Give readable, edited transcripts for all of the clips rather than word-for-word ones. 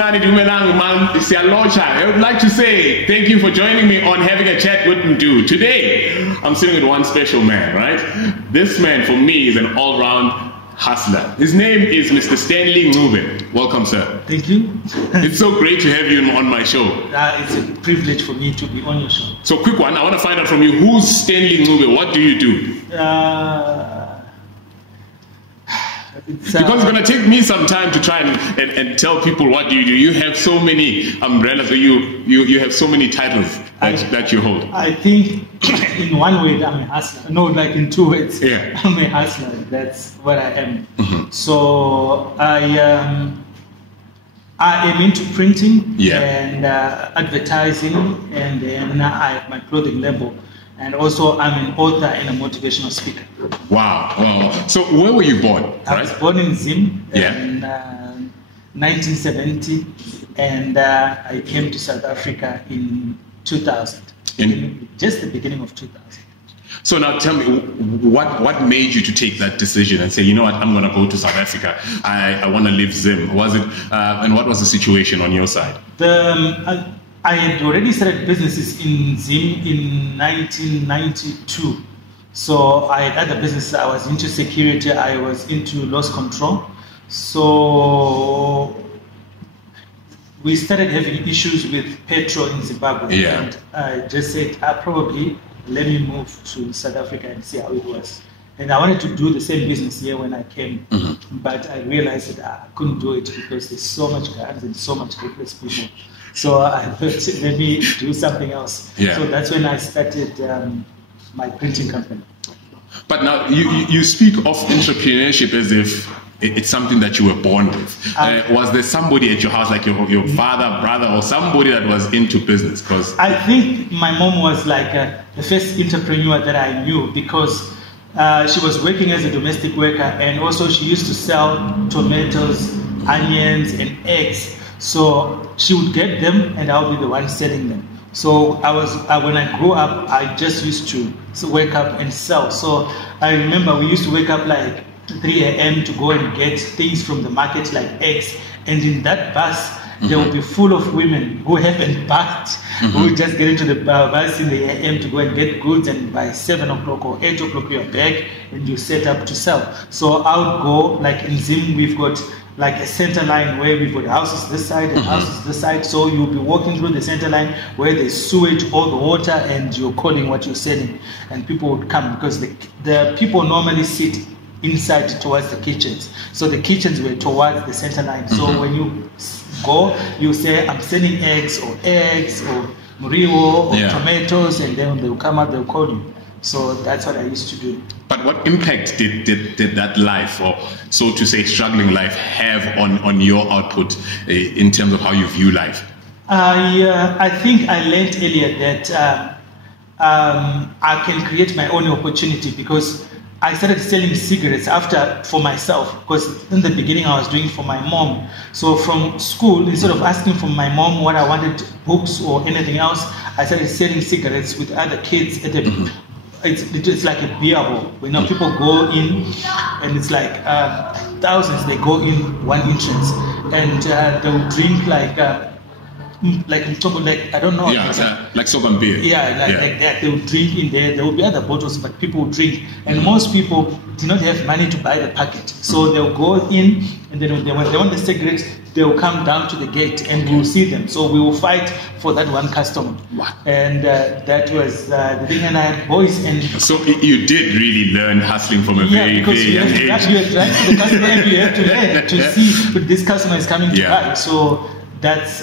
I would like to say thank you for joining me on Having a Chat with Mdu. Today, I'm sitting with one special man, right? This man, for me, is an all-round hustler. His name is Mr. Stanley Ncube. Welcome, sir. Thank you. It's so great to have you on my show. It's a privilege for me to be on your show. So, quick one. I want to find out from you, who's Stanley Ncube? What do you do? Because it's going to take me some time to try and tell people what you do. You have so many umbrellas, you have so many titles that you hold. I think in one way I'm a hustler. No, like in two ways. Yeah. I'm a hustler. That's what I am. Mm-hmm. So I am into printing and advertising, and then I have my clothing label. And also, I'm an author and a motivational speaker. Wow. So, where were you born? I was born in Zim in 1970, and I came to South Africa in 2000, just the beginning of 2000. So now tell me, what made you to take that decision and say, you know what, I'm going to go to South Africa. I want to leave Zim. Was it, and what was the situation on your side? I had already started businesses in Zim in 1992. So I had other businesses. I was into security. I was into loss control. So we started having issues with petrol in Zimbabwe. Yeah. And I just said, probably let me move to South Africa and see how it was. And I wanted to do the same business here when I came. Mm-hmm. But I realized that I couldn't do it because there's so much guns and so much reckless people. So I thought, let me do something else. Yeah. So that's when I started my printing company. But now you speak of entrepreneurship as if it's something that you were born with. Was there somebody at your house, like your father, brother, or somebody that was into business? Because I think my mom was like the first entrepreneur that I knew, because she was working as a domestic worker, and also she used to sell tomatoes, onions, and eggs. So she would get them, and I would be the one selling them. So when I grew up, I just used to wake up and sell. So I remember we used to wake up like 3 a.m. to go and get things from the market, like eggs. And in that bus, there would be full of women who haven't bathed, who would just get into the bus in the a.m. to go and get goods, and by 7 o'clock or 8 o'clock you're back and you set up to sell. So I would go, like in Zim, we've got like a center line where we've got houses this side and houses this side. So you'll be walking through the center line where there's sewage, all the water, and you're calling what you're selling. And people would come because the people normally sit inside towards the kitchens. So the kitchens were towards the center line. So when you go, you say, I'm selling eggs or muriwo or tomatoes, and then they'll come out, they'll call you. So that's what I used to do. But what impact did that life, or so to say struggling life, have on your output in terms of how you view life? I think I learned earlier that I can create my own opportunity, because I started selling cigarettes for myself, because in the beginning I was doing it for my mom. So from school, instead of asking from my mom what I wanted, books or anything else, I started selling cigarettes with other kids at the It's like a beer hall. When now people go in, and it's like thousands, they go in one entrance, and they'll drink like I don't know. Yeah, like soap and beer. Yeah, like that. They will drink in there. There will be other bottles, but people will drink. And most people do not have money to buy the packet. So they'll go in, and then when they want the cigarettes, they'll come down to the gate, and we'll see them. So we will fight for that one customer. And that was the thing. And I had boys. And so you did really learn hustling from a very young age. You have to the customer, and you have to learn to see if this customer is coming to buy. So that's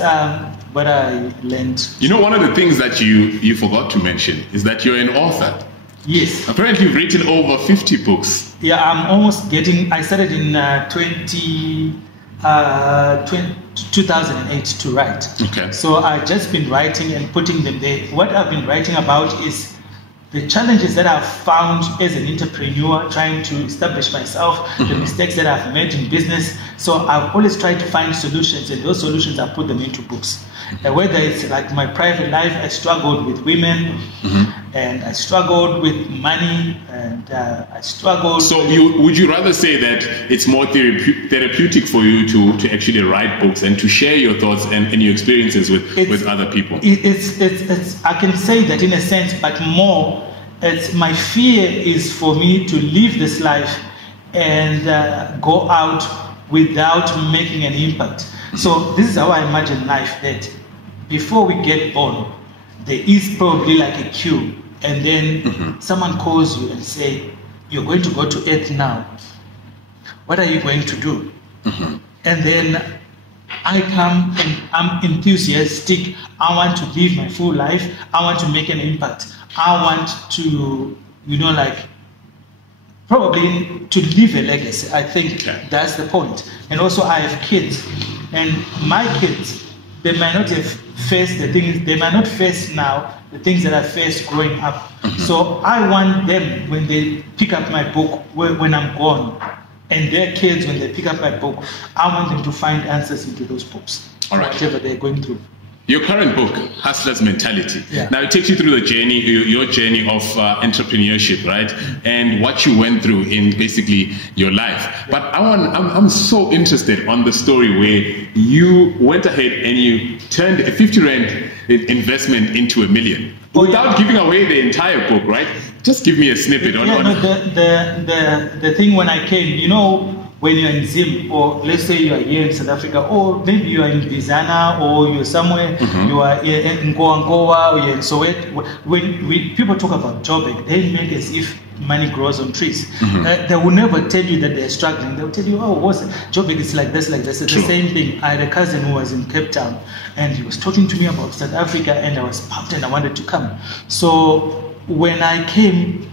what I learned. You know, one of the things that you forgot to mention is that you're an author. Yes. Apparently you've written over 50 books. Yeah, I'm almost getting, I started in 2008 to write. Okay. So I've just been writing and putting them there. What I've been writing about is the challenges that I've found as an entrepreneur trying to establish myself, the mistakes that I've made in business. So I've always tried to find solutions, and those solutions I put them into books. Whether it's like my private life, I struggled with women, and I struggled with money, and I struggled. So would you rather say that it's more therapeutic for you to actually write books and to share your thoughts and your experiences with other people? It's I can say that in a sense, but more, it's my fear is for me to live this life and go out without making an impact. So this is how I imagine life, that before we get born, there is probably like a queue, and then someone calls you and say, you're going to go to Earth now. What are you going to do? And then I come and I'm enthusiastic. I want to live my full life. I want to make an impact. I want to, probably to leave a legacy. I think that's the point. And also I have kids, and my kids, they might not have faced the things, they might not face now the things that I faced growing up. So I want them, when they pick up my book, when I'm gone, and their kids, when they pick up my book, I want them to find answers into those books, whatever they're going through. Your current book, Hustler's Mentality. Now it takes you through the journey, your journey of entrepreneurship, right? And what you went through in basically your life. But I'm so interested on the story where you went ahead and you turned a 50 Rand investment into $1 million without giving away the entire book, right? Just give me a snippet on the thing when I came, when you're in Zim, or let's say you are here in South Africa, or maybe you are in Bizana, or you're somewhere, you are in Goangoa, or you're in Soweto. When people talk about Joburg, they make as if money grows on trees. They will never tell you that they're struggling. They'll tell you, Joburg is like this, like this. It's the same thing. I had a cousin who was in Cape Town, and he was talking to me about South Africa, and I was pumped and I wanted to come. So when I came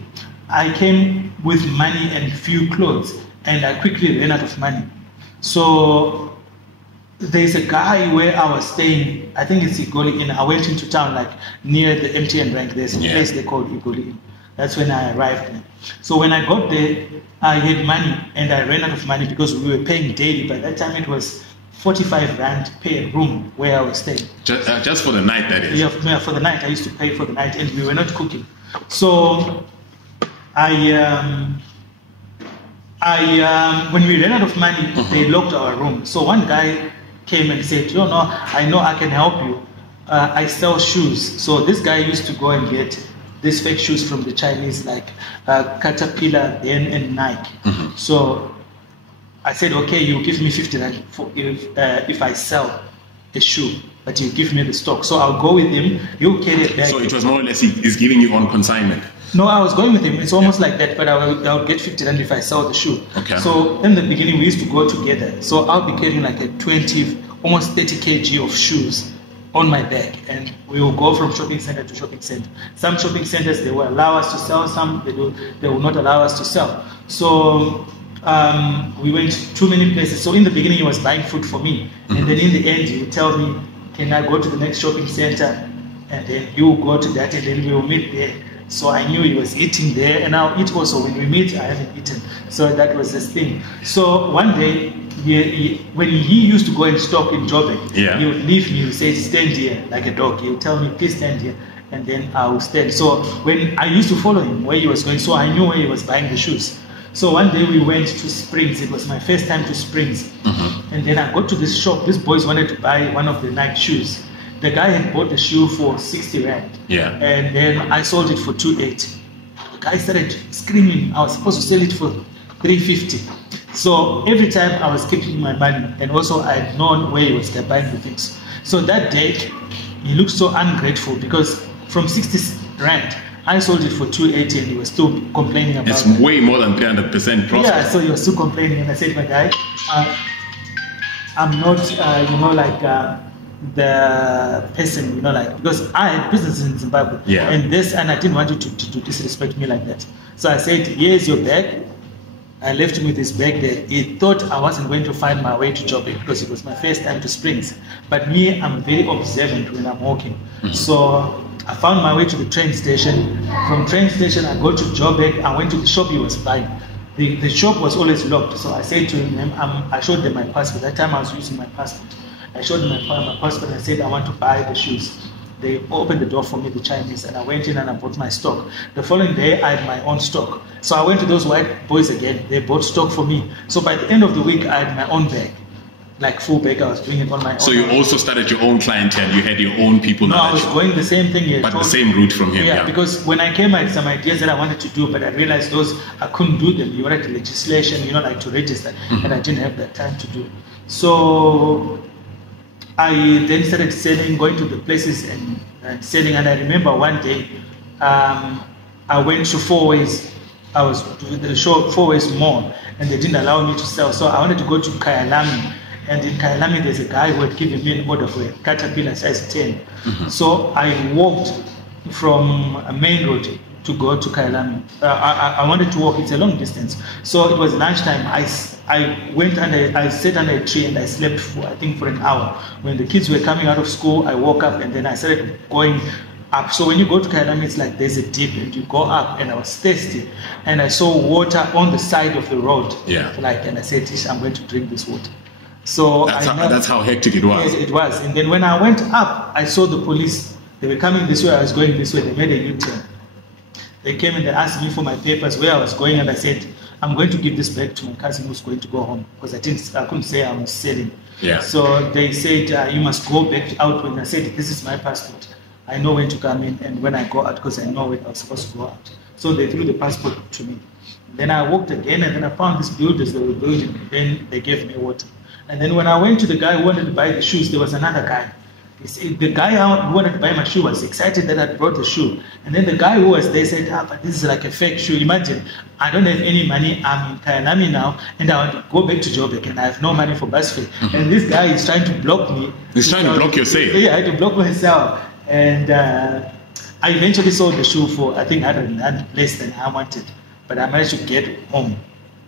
with money and few clothes, and I quickly ran out of money. So there's a guy where I was staying, I think it's Igoli Inn. I went into town, like near the MTN rank. There's a place they call Igoli Inn. That's when I arrived there. So when I got there, I had money, and I ran out of money because we were paying daily. By that time, it was 45 Rand per room where I was staying. Just for the night, that is? Yeah, for the night. I used to pay for the night, and we were not cooking. So when we ran out of money, they locked our room. So one guy came and said, I know I can help you. I sell shoes. So this guy used to go and get these fake shoes from the Chinese, like Caterpillar then and Nike. So I said, okay, you give me 50 Rand if I sell a shoe, but you give me the stock. So I'll go with him. You carry it back. So it was more or less he's giving you on consignment. No, I was going with him. It's almost like that, but I would get 50 Rand if I sell the shoe. So in the beginning, we used to go together. So I'll be carrying like a 20, almost 30 kg of shoes on my back, and we will go from shopping center to shopping center. Some shopping centers, they will allow us to sell, some they will not allow us to sell. So we went to too many places. So in the beginning, he was buying food for me, and then in the end, he would tell me, can I go to the next shopping center? And then you will go to that, and then we will meet there. So I knew he was eating there, and I'll eat also. When we meet, I haven't eaten. So that was this thing. So one day, when he used to go and stop in Joburg, he would leave me, he would say, stand here, like a dog. He would tell me, please stand here, and then I would stand. So when I used to follow him where he was going, so I knew where he was buying the shoes. So one day we went to Springs. It was my first time to Springs. And then I got to this shop. These boys wanted to buy one of the Nike shoes. The guy had bought the shoe for 60 Rand. And then I sold it for 280. The guy started screaming. I was supposed to sell it for 350. So every time I was keeping my money, and also I had known where he was buying the things. So that day, he looked so ungrateful because from 60 Rand, I sold it for 280 and he was still complaining about it. It's way more than 300% profit. Yeah, so he was still complaining, and I said, my guy, I'm not, the person, because I had business in Zimbabwe, and I didn't want you to disrespect me like that. So I said, here's your bag. I left him with his bag there. He thought I wasn't going to find my way to Joburg because it was my first time to Springs. But me, I'm very observant when I'm walking. So I found my way to the train station. From train station, I go to Joburg. I went to the shop he was buying. The shop was always locked. So I said to him, I showed them my passport. That time I was using my passport. I showed my passport and I said, I want to buy the shoes. They opened the door for me, the Chinese, and I went in and I bought my stock. The following day, I had my own stock. So I went to those white boys again. They bought stock for me. So by the end of the week, I had my own bag. Like full bag, I was doing it on my own. So you also started your own clientele. You had your own people. No, I was going the same thing here. But the same route from him. Yeah, because when I came, I had some ideas that I wanted to do, but I realized those, I couldn't do them. You wanted the legislation, like to register, and I didn't have that time to do it. So I then started selling, going to the places and selling. And I remember one day, I went to Four Ways. I was doing the show Four Ways Mall, and they didn't allow me to sell. So I wanted to go to Kyalami. And in Kyalami, there's a guy who had given me an order for a Caterpillar size 10. So I walked from a main road to go to Kyalami. I wanted to walk, it's a long distance. So it was lunchtime. I went and I sat under a tree and I slept for an hour. When the kids were coming out of school, I woke up and then I started going up. So when you go to Kyalami, it's like there's a dip and you go up, and I was thirsty and I saw water on the side of the road. Yeah. And I said, Tish, I'm going to drink this water. So that's how hectic it was. Yes, it was. And then when I went up, I saw the police. They were coming this way, I was going this way. They made a U-turn. They came and they asked me for my papers, where I was going, and I said, I'm going to give this back to my cousin who's going to go home, because I couldn't say I was selling. Yeah. So they said, you must go back out. When I said, this is my passport. I know when to come in and when I go out, because I know when I was supposed to go out. So they threw the passport to me. Then I walked again, and then I found these builders that were building, and then they gave me water. And then when I went to the guy who wanted to buy the shoes, there was another guy. The guy who wanted to buy my shoe was excited that I brought the shoe. And then the guy who was there said, but this is like a fake shoe. Imagine, I don't have any money. I'm in Kyalami now, and I want to go back to Joburg, and I have no money for bus fare. And this guy is trying to block me. He's trying to block your sale. Yeah, I had to block myself. And I eventually sold the shoe for, I think, 100 rand less than I wanted. But I managed to get home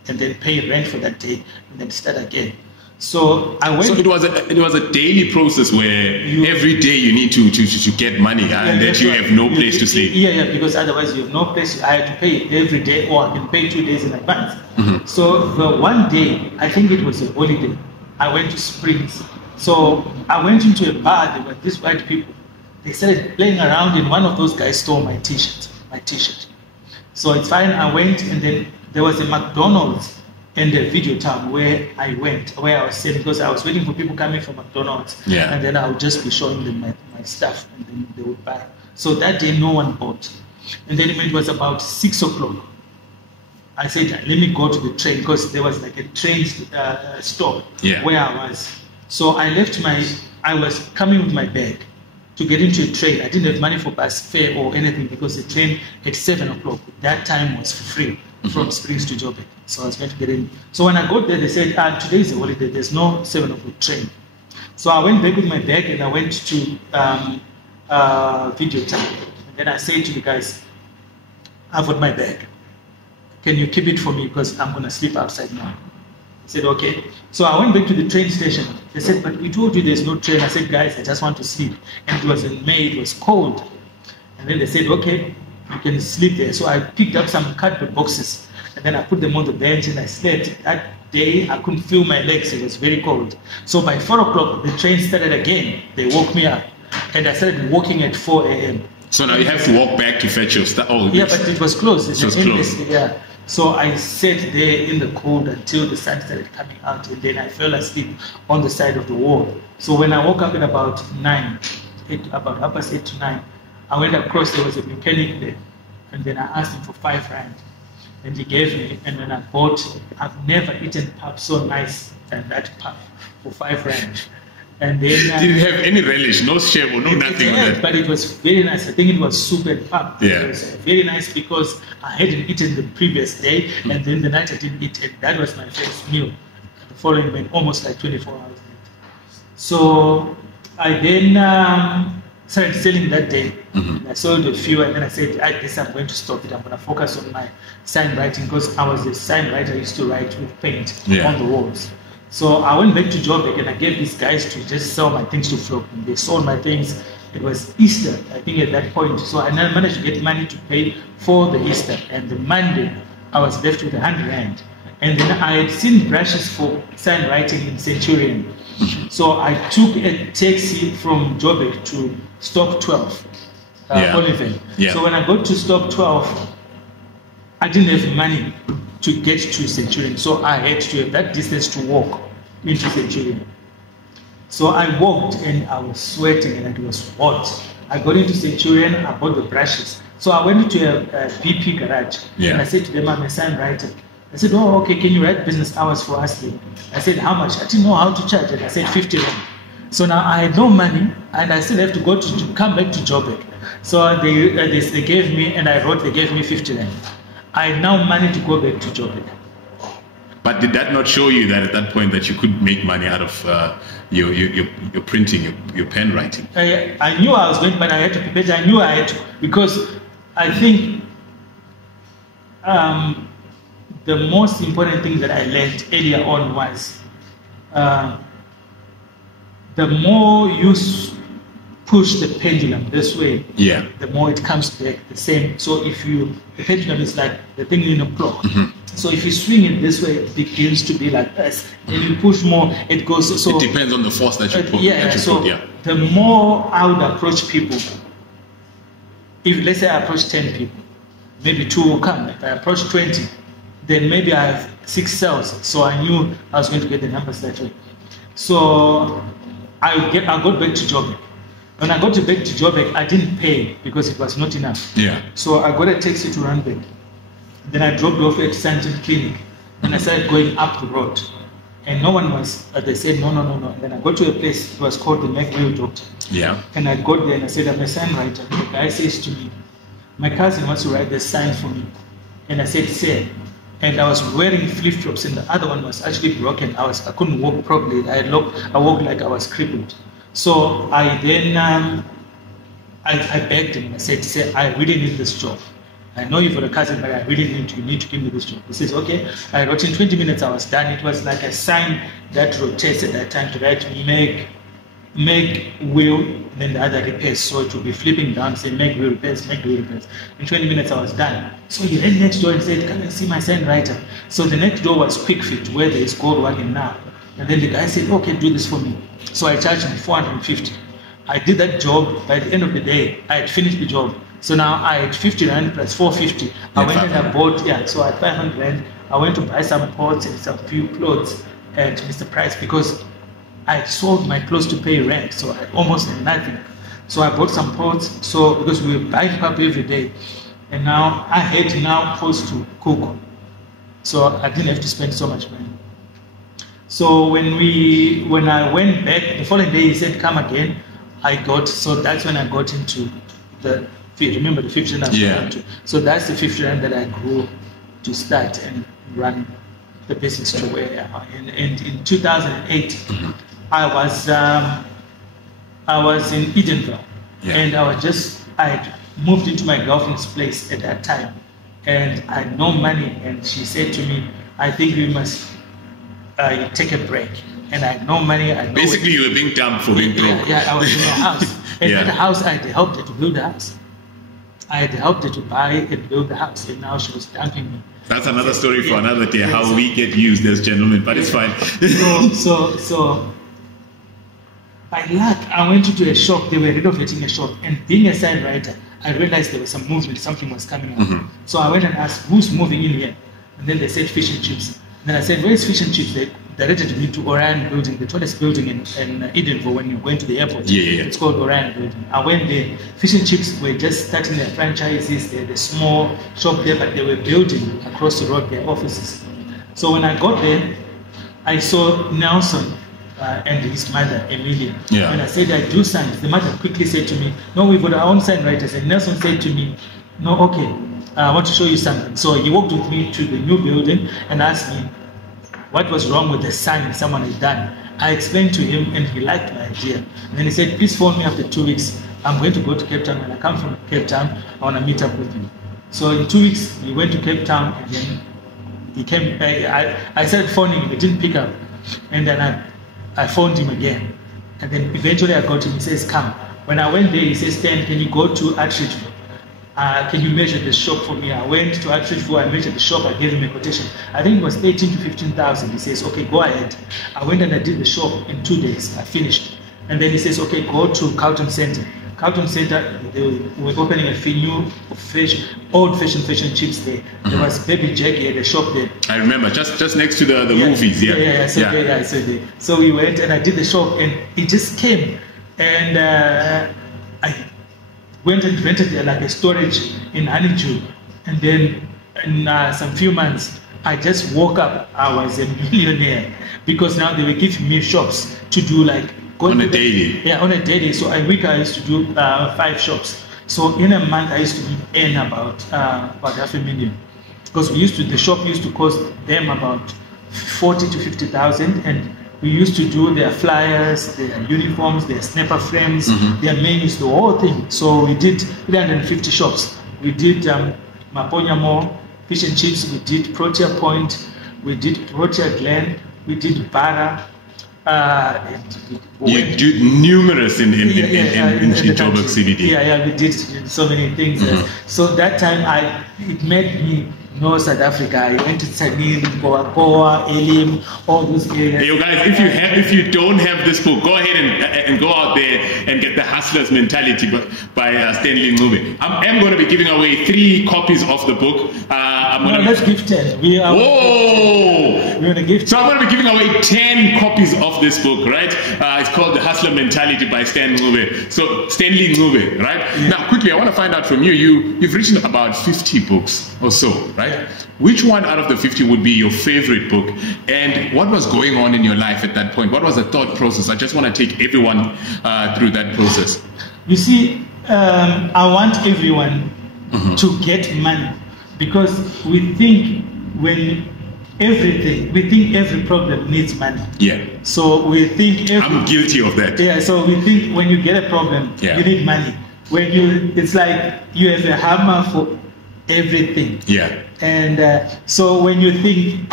and then pay rent for that day and then start again. So I went. So it was a daily process where every day you need to get money, and that you have no place to sleep. Yeah, because otherwise you have no place. I had to pay every day, or I can pay 2 days in advance. So the one day, I think it was a holiday, I went to Springs. So I went into a bar. There were these white people. They started playing around, and one of those guys stole my T-shirt. So it's fine. I went, and then there was a McDonald's in the video town where I was selling, because I was waiting for people coming from McDonald's. Yeah. And then I would just be showing them my stuff, and then they would buy. So that day, no one bought. And then it was about 6 o'clock. I said, let me go to the train, because there was like a train stop where I was. So I was coming with my bag to get into a train. I didn't have money for bus fare or anything, because the train at 7 o'clock, that time was for free from Springs to Joburg. So I was going to get in. So when I got there, they said, today is a holiday, there's no 7 o'clock train. So I went back with my bag and I went to video time. And then I said to the guys, I've got my bag. Can you keep it for me, because I'm going to sleep outside now? I said, okay. So I went back to the train station. They said, but we told you there's no train. I said, guys, I just want to sleep. And it was in May, it was cold. And then they said, okay, you can sleep there. So I picked up some cardboard boxes, and then I put them on the bench and I slept. That day, I couldn't feel my legs. It was very cold. So by 4 o'clock, the train started again. They woke me up, and I started walking at 4 a.m. So now you have to walk back to fetch your stuff. Oh, yeah, but it was closed. It was closed. Yeah. So I sat there in the cold until the sun started coming out, and then I fell asleep on the side of the wall. So when I woke up at about 9, about 8:30 to 9, I went across, there was a mechanic there, and then I asked him for 5 rand, and he gave me, and then I bought, I've never eaten pap so nice than that pap for 5 rand. And then didn't have any relish, no shame, no nothing. But it was very nice. I think it was soup and pap. Yeah. It was very nice because I hadn't eaten the previous day, and then the night I didn't eat it. That was my first meal. The following went almost like 24 hours later. So I then started selling that day. I sold a few, and then I said, I guess I'm going to stop it. I'm going to focus on my sign writing, because I was a sign writer. I used to write with paint on the walls. So I went back to Joburg, and I gave these guys to just sell my things to Flock. And they sold my things. It was Easter, I think, at that point. So I managed to get money to pay for the Easter. And the Monday, I was left with 100 rand. And then I had seen brushes for sign writing in Centurion. So I took a taxi from Joburg to stop 12, Oliver. Yeah. So when I got to stop 12, I didn't have money to get to Centurion. So I had to have that distance to walk into Centurion. So I walked and I was sweating and it was hot. I got into Centurion, I bought the brushes. So I went into a BP garage and I said to them, I'm a sign writer. I said, oh, okay, can you write business hours for us then? I said, how much? I didn't know how to charge it. I said, 50 rand. So now I had no money and I still have to come back to Joburg. So they gave me, and I wrote, they gave me 50 rand. I had now money to go back to Joburg. But did that not show you that at that point that you could make money out of your printing, your pen writing? I knew I was going, but I had to prepare. I knew I had to, because I think the most important thing that I learned earlier on was the more you push the pendulum this way, the more it comes back the same. So if the pendulum is like the thing in a clock. Mm-hmm. So if you swing it this way, it begins to be like this. And you push more, it goes. So it depends on the force that you put. The more I would approach people, if let's say I approach 10 people, maybe 2 will come. If I approach 20, then maybe I have 6 sales. So I knew I was going to get the numbers that way. So I got back to Joburg. When I got back to Joburg, I didn't pay because it was not enough. Yeah. So I got a taxi to run back. Then I dropped off at Santon Clinic. And I started going up the road. And no one was, they said, no. And then I got to a place, it was called the McWheel Doctor. Yeah. And I got there and I said, I'm a sign writer. The guy says to me, my cousin wants to write the sign for me. And I said, say. And I was wearing flip-flops and the other one was actually broken. I couldn't walk properly. I walked like I was crippled. So I then, I begged him. I said, say, I really need this job. I know you've got a cousin, but I really need to give me this job. He says, okay. I wrote in 20 minutes, I was done. It was like a sign that rotates at that time to write make wheel, and then the other repairs. So it will be flipping down, say make wheel repairs, make wheel repairs. In 20 minutes, I was done. So he ran next door and said, come and see my sign writer. So the next door was Quick Fit, where there is gold wagon now. And then the guy said, okay, do this for me. So I charged him 450. I did that job. By the end of the day, I had finished the job. So now I had 50 rand plus 450. I went and I bought, so I had 500 rand. I went to buy some pots and some few clothes at Mr. Price because I had sold my clothes to pay rent. So I almost had nothing. So I bought some pots. So because we were buying pap every day. And now I had now pots to cook. So I didn't have to spend so much money. So when I went back, the following day he said, come again. So that's when I got into the, remember the 50 rand I was going to. So that's the 50 rand that I grew to start and run the business to where I am. And in 2008, mm-hmm. I was in Edenville, and I had moved into my girlfriend's place at that time, and I had no money, and she said to me, I think we must take a break. And I had no money. Basically, you were being dumped for being broke. Yeah, I was in a house. And at the house, I had helped her to build the house. I had helped her to buy and build the house, and now she was dumping me. That's another story for another day, how we get used as gentlemen, but it's fine. So, by luck, I went into a shop. They were renovating a shop, and being a sign writer, I realized there was some movement, something was coming up. Mm-hmm. So I went and asked, who's moving in here? And then they said fish and chips. Then I said, where's fish and chips? They directed me to Orion Building, the tallest building in Edenville when you're going to the airport. Yeah. It's called Orion Building. I went there. Fish and chips were just starting their franchises. They had a small shop there, but they were building across the road their offices. So when I got there, I saw Nelson and his mother, Emilia. Yeah. And I said, I do signs. The mother quickly said to me, no, we've got our own sign writers. And Nelson said to me, no, okay, I want to show you something. So he walked with me to the new building and asked me what was wrong with the sign someone had done. I explained to him and he liked my idea. And then he said, please phone me after 2 weeks. I'm going to go to Cape Town. When I come from Cape Town, I want to meet up with you. So in 2 weeks, he went to Cape Town and then he came. I started phoning him. He didn't pick up. And then I phoned him again. And then eventually I got him. He says, come. When I went there, he says, Stan, can you go to R50? can you measure the shop for me? I went to R50, I measured the shop, I gave him a quotation. I think it was 18 to 15,000. He says, okay, go ahead. I went and I did the shop in 2 days. I finished. And then he says, okay, go to Carlton Center. Carlton Center, they were opening a new, old-fashioned fish and chips there. There was Baby Jackie at the shop there. I remember, just next to the movies, yeah. So we went and I did the shop, and he just came, and I went and rented like a storage in Honeydew, and then in some few months, I just woke up, I was a millionaire, because now they were giving me shops to do like, on a daily? Yeah, on a daily. So a week I used to do 5 shops. So in a month I used to earn about $500,000. Because the shop used to cost them about 40 to 50,000, and we used to do their flyers, their uniforms, their snapper frames, their menus, the whole thing. So we did 350 shops. We did Maponya Mall, fish and chips, we did Protea Point, we did Protea Glen, we did Bara. You do numerous in Joburg CBD. Yeah, we did so many things. So that time it made me know South Africa. I went to Tsanin, Goa, Elim, all those areas. Hey, you guys, if you don't have this book, go ahead and go out there and get The Hustler's Mentality by Stanley Ncube. I'm going to be giving away 3 copies of the book. Let's give 10. We're going to give 10. So I'm going to be giving away 10 copies of this book, right? It's called The Hustler Mentality by Stan Ncube. So Stanley Ncube, right? Yeah. Now, quickly, I want to find out from you. You've written about 50 books or so, right? Yeah. Which one out of the 50 would be your favorite book? And what was going on in your life at that point? What was the thought process? I just want to take everyone through that process. You see, I want everyone to get money, because we think every problem needs money. Yeah. So we think I'm guilty of that. Yeah. So we think when you get a problem, you need money. It's like you have a hammer for everything. Yeah. And so when you think,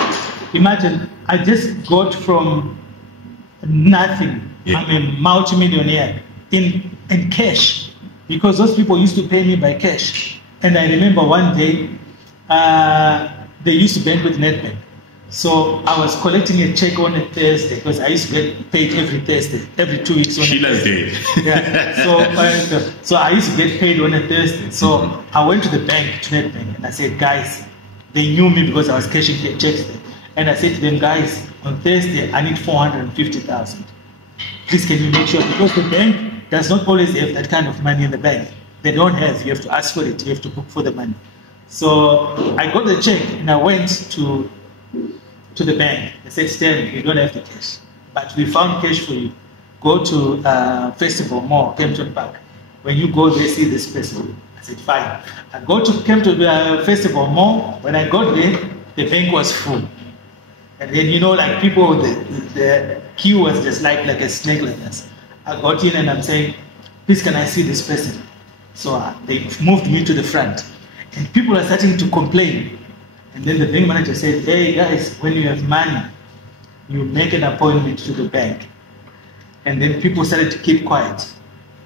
imagine I just got from nothing. Yeah. I'm a multi-millionaire in cash, because those people used to pay me by cash. And I remember one day they used to bank with Nedbank. So I was collecting a check on a Thursday, because I used to get paid every Thursday, every 2 weeks. Sheila's Day. Yeah. So I used to get paid on a Thursday. So I went to the bank, to Nedbank, and I said, guys, they knew me because I was cashing checks there. And I said to them, guys, on Thursday, I need 450,000. Please, can you make sure? Because the bank does not always have that kind of money in the bank. They don't have. You have to ask for it. You have to book for the money. So I got the check, and I went to the bank. I said, Stan, you don't have the cash, but we found cash for you. Go to Festival Mall, Kempton Park. When you go there, see this person. I said, fine. I go to Kempton Festival Mall. When I got there, the bank was full. And then, like people, the queue was just like a snake like this. I got in and I'm saying, please, can I see this person? So they moved me to the front. And people are starting to complain. And then the bank manager said, hey guys, when you have money, you make an appointment to the bank. And then people started to keep quiet.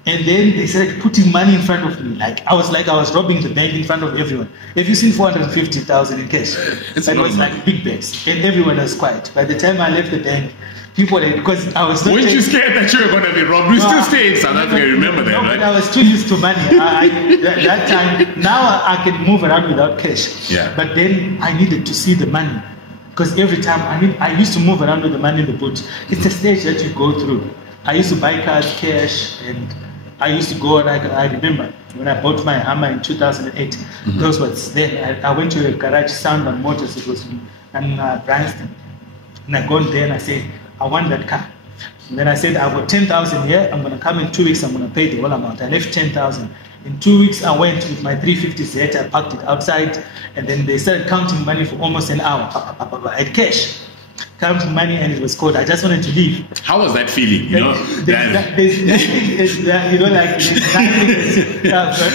And then they started putting money in front of me. I was robbing the bank in front of everyone. Have you seen 450,000 in cash? It was like big bags. And everyone was quiet. By the time I left the bank, people, because I was not... Weren't you scared that you were going to be robbed? We still stay in South Africa, remember that, right? But I was too used to money. That time, now I can move around without cash. Yeah. But then I needed to see the money. Because every time, I used to move around with the money in the boot. It's a stage that you go through. I used to buy cars, cash, and I used to go, and I remember when I bought my Hammer in 2008, those was then. I went to a garage, Sound Motors, it was in Bryanston. And I gone there and I said, I want that car. And then I said, I've got 10,000 here. I'm going to come in 2 weeks. I'm going to pay the whole amount. I left 10,000. In 2 weeks, I went with my 350 Z. I parked it outside. And then they started counting money for almost an hour. I had cash. Counting money, and it was cold. I just wanted to leave. How was that feeling? There's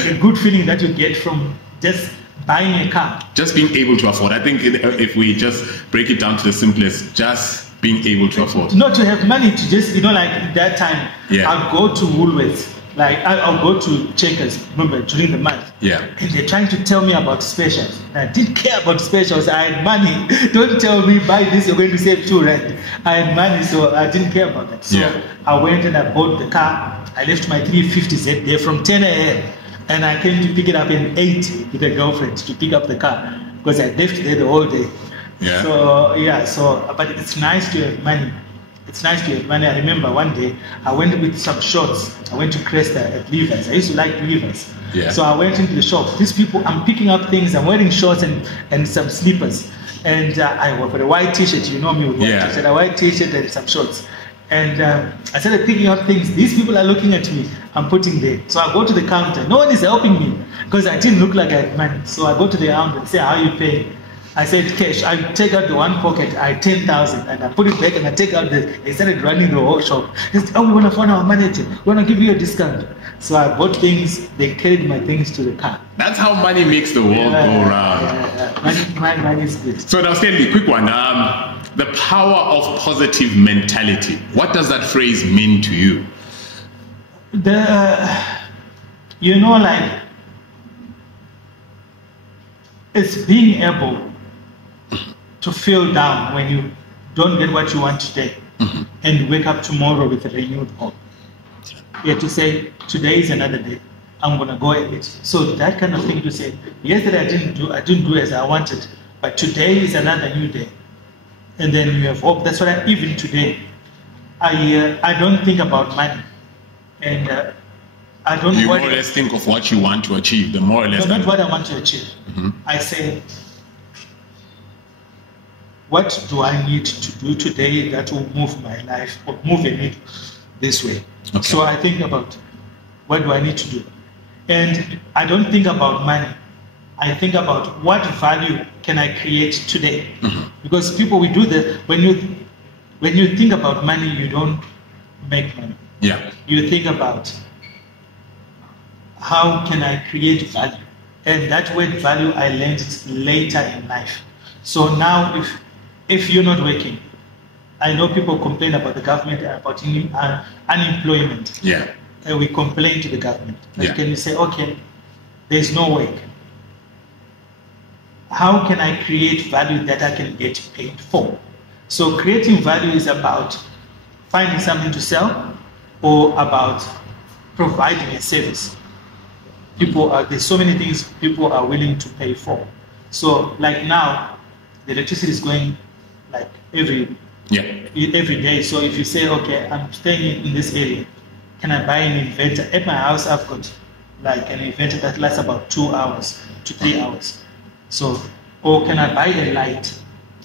a good feeling that you get from just buying a car. Just being able to afford. I think if we just break it down to the simplest, just being able to afford. Not to have money to just, that time, I'd go to Woolworths Like I'll go to Checkers, remember, during the month. Yeah. And they're trying to tell me about specials. And I didn't care about specials. I had money. Don't tell me buy this, you're going to save 2 rand. I had money, so I didn't care about that. So I went and I bought the car. I left my 350Z there from 10 a.m. And I came to pick it up in 8 with a girlfriend to pick up the car because I left there the whole day. Yeah. But it's nice to have money. It's nice to have money. I remember one day I went with some shorts. I went to Cresta at Levi's. I used to like Levi's. Yeah. So I went into the shop. These people, I'm picking up things. I'm wearing shorts and some slippers. And I wore a white t-shirt. You know me with white t-shirt. A white t-shirt and some shorts. And I started picking up things. These people are looking at me. I'm putting there. So I go to the counter. No one is helping me because I didn't look like I had money. So I go to the counter and say, how you pay? I said cash. I take out the one pocket. I had 10,000 and I put it back and I take out the. They started running the whole shop. They said, we want to phone our manager. We want to give you a discount. So I bought things. They carried my things to the car. That's how money makes the world go round. Money is good. So now, Stanley, quick one. The power of positive mentality. What does that phrase mean to you? It's being able to feel down when you don't get what you want today and wake up tomorrow with a renewed hope. You have to say, today is another day. I'm going to go at it. So that kind of thing to say, yesterday I didn't do as I wanted, but today is another new day. And then you have hope. That's why even today, I don't think about money. And I don't. You more or less think of what you want to achieve. The more or less. No, not what I want to achieve. I say, what do I need to do today that will move my life or move it this way? Okay. So I think about what do I need to do, and I don't think about money. I think about what value can I create today, because people we do that when you think about money, you don't make money. Yeah. You think about how can I create value? And that word value, I learned it later in life. So now if you're not working, I know people complain about the government, about unemployment. Yeah. And we complain to the government. But can you say, okay, there's no work. How can I create value that I can get paid for? So creating value is about finding something to sell or about providing a service. There's so many things people are willing to pay for. So like now, the electricity is going like every day. So if you say, okay, I'm staying in this area, can I buy an inverter? At my house, I've got like an inverter that lasts about 2 hours to 3 hours. So, or can I buy a light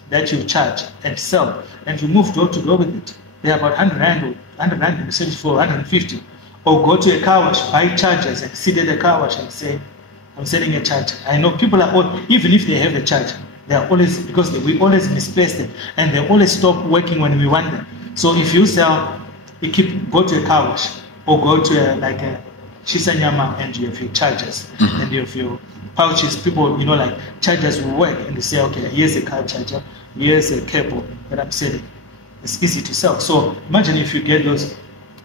that you charge and sell and you move door to door with it? They're about 100 rand and sell it for 150. Or go to a car wash, buy chargers and sit at the car wash and say, I'm selling a charger. I know people are even if they have a charger, they are always, because we always misplace them and they always stop working when we want them. So if you sell, go to a car wash or go to a Shisanyama and you have your chargers and you have your pouches. People, like chargers will work and they say, okay, here's a car charger, here's a cable that I'm selling. It's easy to sell. So imagine if you get those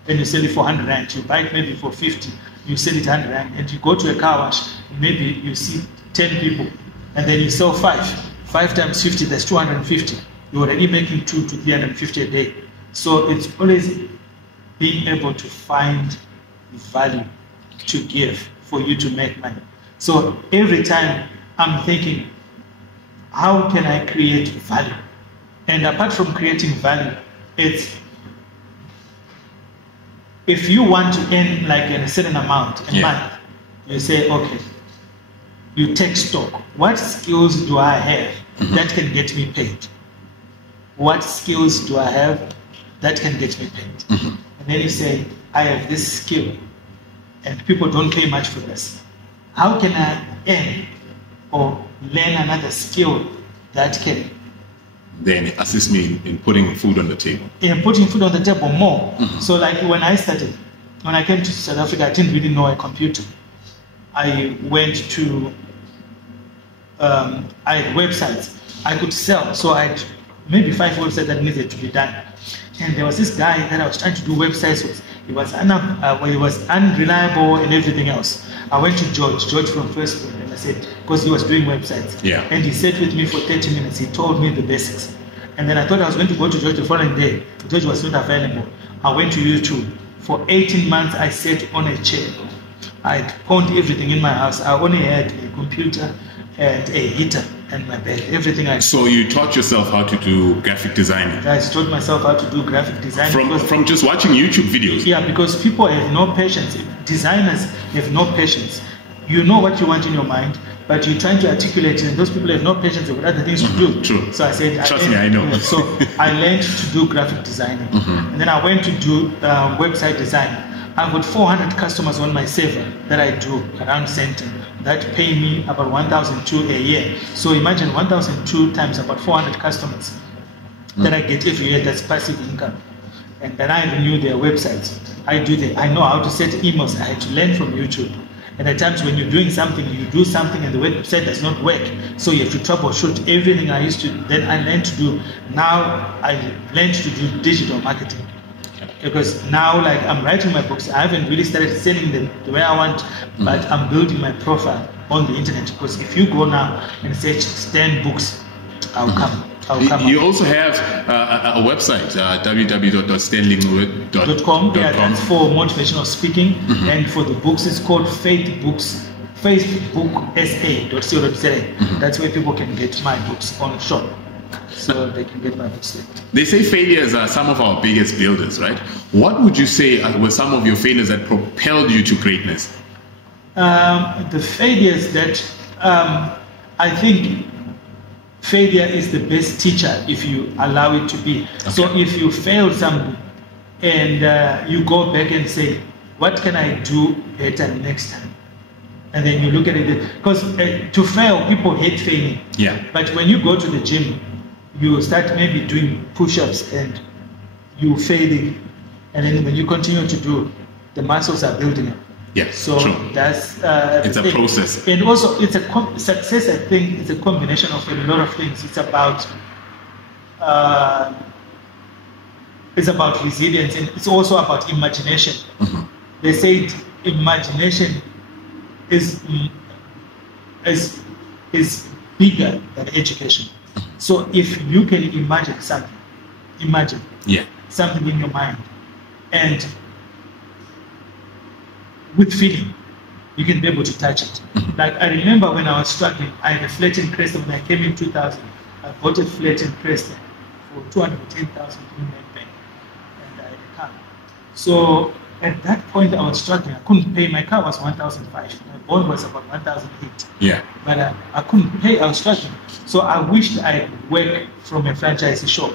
and you sell it for 100 rand, you buy it maybe for 50, you sell it 100 rand, and you go to a car wash, maybe you see 10 people, and then you sell 5. 5 times 50, that's 250. You're already making 200 to 350 a day. So it's always being able to find value to give for you to make money. So every time I'm thinking, how can I create value? And apart from creating value, it's if you want to earn like a certain amount a month, you say, okay, you take stock. What skills do I have that can get me paid? What skills do I have that can get me paid? And then you say, I have this skill and people don't pay much for this. How can I earn or learn another skill that can then assist me in putting food on the table? In putting food on the table more. So like when I came to South Africa, I didn't really know a computer. I went to, I had websites I could sell. So I had maybe 5 websites that needed to be done. And there was this guy that I was trying to do websites with. He was unreliable and everything else. I went to George from Facebook, and I said, because he was doing websites. Yeah. And he sat with me for 30 minutes. He told me the basics. And then I thought I was going to go to George the following day. George was not available. I went to YouTube. For 18 months, I sat on a chair. I pawned everything in my house. I only had a computer and a heater and my bed. Everything I... So you taught yourself how to do graphic designing? I taught myself how to do graphic design. From just watching YouTube videos? Yeah, because people have no patience. Designers have no patience. You know what you want in your mind, but you're trying to articulate it, and those people have no patience. They've got other things to do. True. So I said... Trust me, I know. So I learned to do graphic designing. And then I went to do website design. I've got 400 customers on my server that I do around Centre that pay me about 1,002 a year. So imagine 1,002 times about 400 customers that I get every year. That's passive income. And then I renew their websites. I know how to set emails. I had to learn from YouTube. And at times when you're doing something, you do something and the website does not work. So you have to troubleshoot everything I used to. Then I learned to do. Now I learned to do digital marketing. Because now, like, I'm writing my books. I haven't really started selling them the way I want, but I'm building my profile on the internet. Because if you go now and search Stan Books, I'll come. You also have a website, www.stanleyncube.com. Yeah, that's for motivational speaking. And for the books, it's called faithbooksa.co.za. That's where people can get my books on shop. So they can get my books there. They say failures are some of our biggest builders, right? What would you say were some of your failures that propelled you to greatness? The failures that I think failure is the best teacher if you allow it to be. Okay. So if you fail something and you go back and say, what can I do better next time? And then you look at it, because to fail, people hate failing. Yeah. But when you go to the gym, you start maybe doing push-ups and you failing, and then when you continue to do, the muscles are building up. Yeah. So true. That's it's a process. And also, it's success. I think it's a combination of a lot of things. It's about resilience, and it's also about imagination. They say imagination is bigger than education. So if you can imagine something in your mind, and with feeling, you can be able to touch it. Like I remember when I was struggling, I had a flat in Preston. When I came in 2000, I bought a flat in Preston for 210,000 in my bank, and I had a car. So at that point, I was struggling. I couldn't pay. My car was 1,005. My bond was about 1,008. Yeah. But I couldn't pay. I was struggling. So I wished I worked from a franchise shop.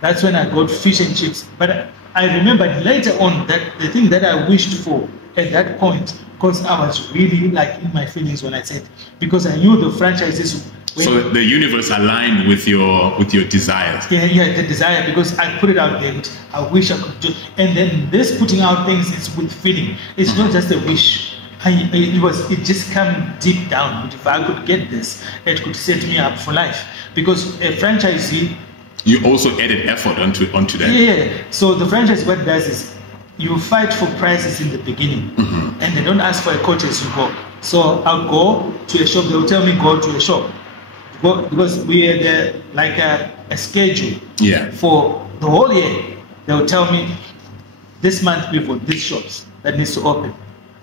That's when I got fish and chips. But I remembered later on that the thing that I wished for at that point, because I was really like in my feelings when I said, because I knew the franchises. So the universe aligned with your desires. Yeah, the desire, because I put it out there. I wish I could do. And then this putting out things is with feeling. It's not just a wish. It just came deep down. If I could get this, it could set me up for life. Because a franchisee, you also added effort onto that. Yeah. So the franchise, what it does is you fight for prices in the beginning, and they don't ask for a quote as you go. So I'll go to a shop. They'll tell me go to a shop. Because we had like a schedule for the whole year. They'll tell me this month we've got these shops that needs to open.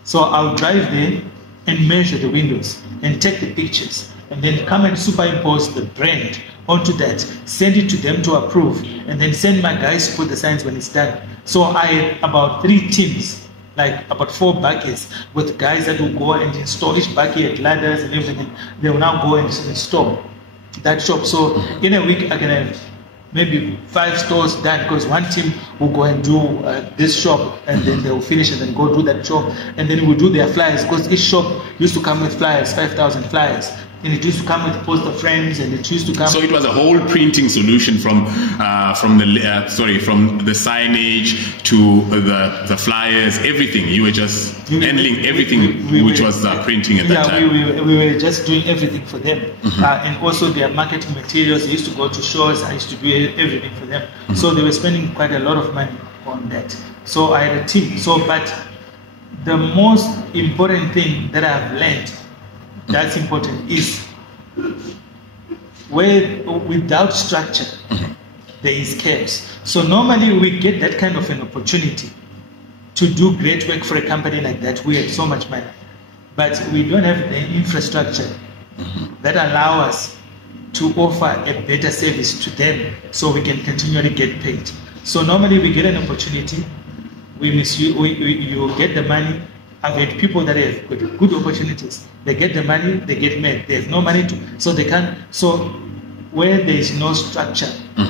So I'll drive there and measure the windows and take the pictures and then come and superimpose the brand onto that, send it to them to approve, and then send my guys to put the signs when it's done. So I had about 3 teams, like about 4 buckets with guys that will go and install each bucket, ladders and everything. They will now go and install that shop. So in a week I can have maybe 5 stores done, because one team will go and do this shop, and then they will finish and then go do that shop, and then we'll do their flyers, because each shop used to come with flyers, 5,000 flyers. And it used to come with poster frames, and it used to come. So it was a whole printing solution from the signage to the flyers, everything. You were just handling everything, which was printing at that time. We were just doing everything for them, and also their marketing materials. They used to go to shows. I used to do everything for them. So they were spending quite a lot of money on that. So I had a team. So, but the most important thing that I've learned that's important is where without structure, there is chaos. So normally we get that kind of an opportunity to do great work for a company like that. We have so much money, but we don't have the infrastructure that allow us to offer a better service to them so we can continually get paid. So normally we get an opportunity, you get the money. I've had people that have got good opportunities. They get the money, they get mad. They have no money so they can't. So where there is no structure,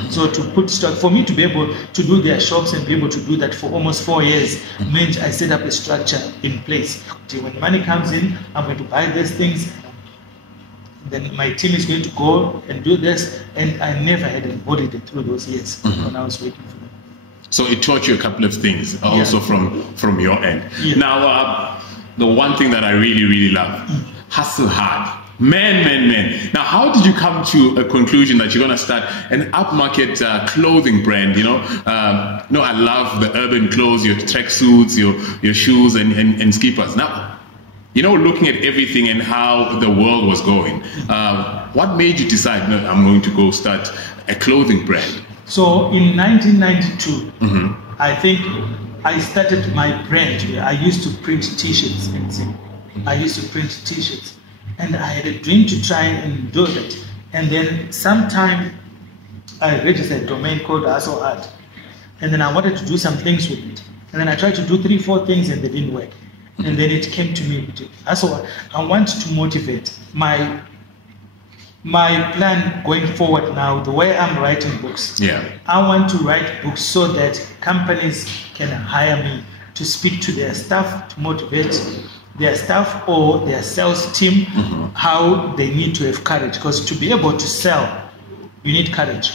so to put structure, for me to be able to do their shops and be able to do that for almost 4 years means I set up a structure in place. When money comes in, I'm going to buy these things. Then my team is going to go and do this, and I never had embodied it through those years when I was working for them. So it taught you a couple of things also from your end. Yeah. Now, the one thing that I really, really love, hustle hard. Man. Now, how did you come to a conclusion that you're going to start an upmarket clothing brand? I love the urban clothes, your tracksuits, your shoes and skippers. Now, looking at everything and how the world was going, what made you decide, no, I'm going to go start a clothing brand? So in 1992, I think I started my brand. I used to print T-shirts and I had a dream to try and do that. And then sometime I registered a domain called Hustlehard, and then I wanted to do some things with it. And then I tried to do 3-4 things and they didn't work. And then it came to me. So I want to motivate my plan going forward now, the way I'm writing books. Yeah. I want to write books so that companies can hire me to speak to their staff, to motivate their staff or their sales team, how they need to have courage. Because to be able to sell, you need courage.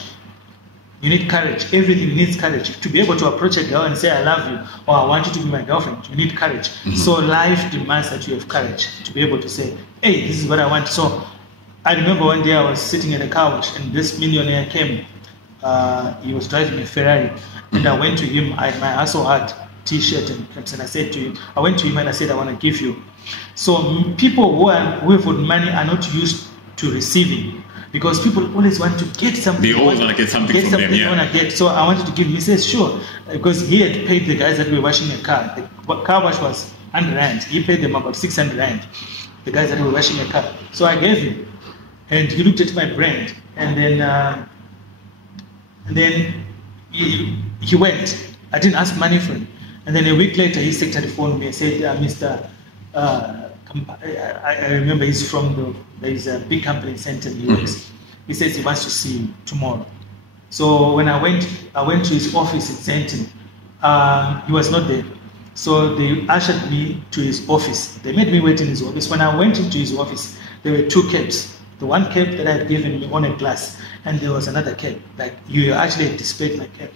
You need courage. Everything needs courage. To be able to approach a girl and say, I love you, or I want you to be my girlfriend, you need courage. So life demands that you have courage to be able to say, hey, this is what I want. So I remember one day I was sitting in a car wash and this millionaire came. He was driving a Ferrari. And I went to him. I had my Hustlehard T-shirt and I said to him, I went to him and I said, I want to give you. So people who have got money are not used to receiving, because people always want to get something. They always want to get something from them. They want to get. So I wanted to give him. He says, sure, because he had paid the guys that were washing a car. The car wash was 100 rand. He paid them about 600 rand. The guys that were washing a car. So I gave him, and he looked at my brand, and then he went. I didn't ask money for him. And then a week later, he phoned me and said, Mr. I remember he's from there's a big company in Central US. He says he wants to see you tomorrow. So when I went to his office in Central, he was not there. So they ushered me to his office. They made me wait in his office. When I went into his office, there were 2 caps. The one cap that I had given me on a glass, and there was another cap. Like, you actually had displayed my cap.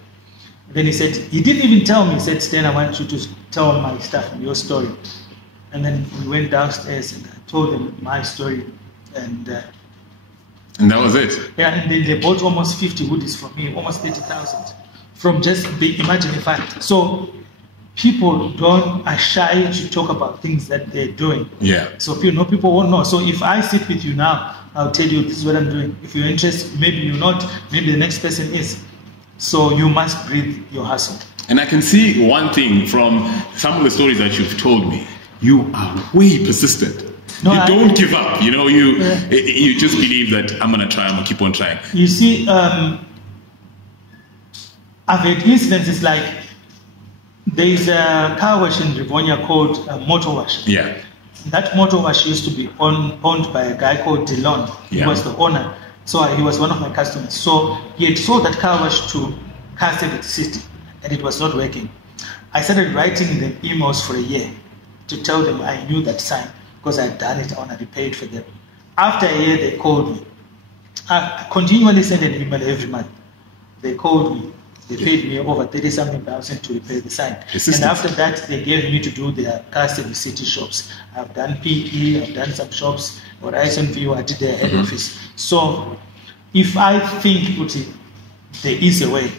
Then he said, he didn't even tell me, he said, Stan, I want you to tell my staff your story. And then we went downstairs and I told them my story. And that was it? Yeah, and then they bought almost 50 hoodies from me, almost 30,000. From just, imagine if so people are shy to talk about things that they're doing. Yeah. So people won't know. So if I sit with you now, I'll tell you this is what I'm doing. If you're interested, maybe you're not, maybe the next person is. So you must breathe your hustle. And I can see one thing from some of the stories that you've told me. You are way persistent. No, you don't give up. You just believe that I'm going to try, I'm going to keep on trying. You see, I've had instances like there's a car wash in Rivonia called Motor Wash. Yeah. That Motor Wash used to be owned by a guy called Delon. He was the owner. So he was one of my customers. So he had sold that car wash to Car Service City, and it was not working. I started writing them emails for a year to tell them I knew that sign because I had done it. I want to be paid for them. After a year, they called me. I continually send an email every month. They called me. They paid me over 30-something thousand to repair the sign. And after that, they gave me to do their Car Service City shops. I've done PE, I've done some shops. Horizon View, I did their head office. So if I think there is a way,